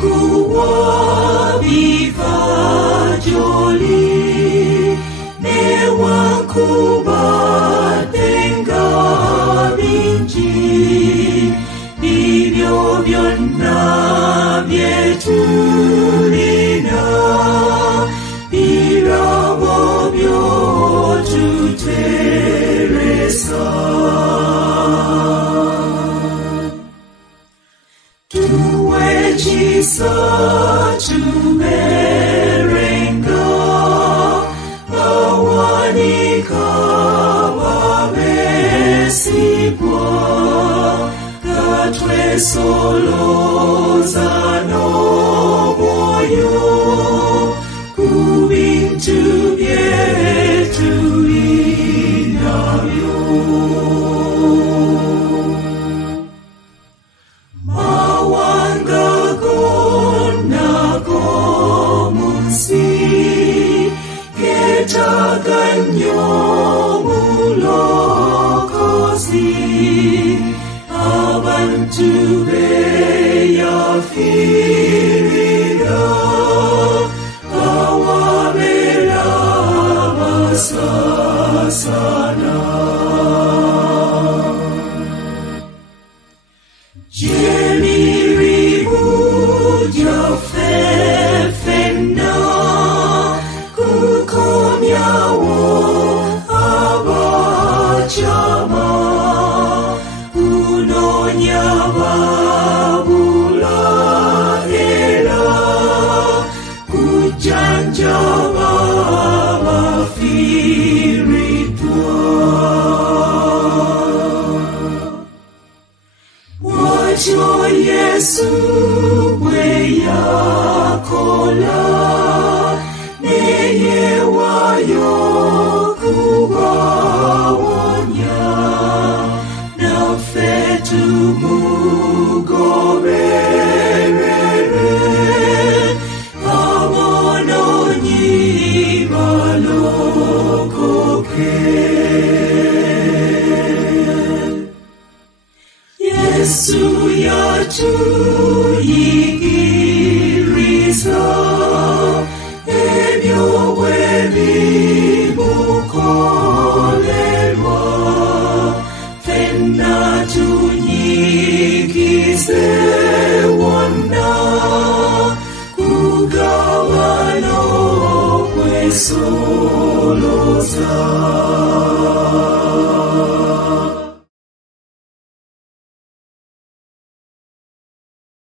kuwa bifajoli ne wakubatenga binji bibyo byonna byetulina birabo byotuteresa tuwekisa tumerenga bawanika babesibwa katwesoloza n'omwoyo ku bintu byetulinabyo Getaganyo mulokozi abantu beyafirira awabera basasana Jeliribu jafefena Kukomyawo abachama Unonya babula era Kujanja babafiritwa Wacho Yesu bweyakola Neye wayo kubawonya Nafe tumugoberere Abononyi balokoke Yesu yatuyigiriza Ebyo webimukolerwa Fenna tunyigize wonna Kugawano kwesoloza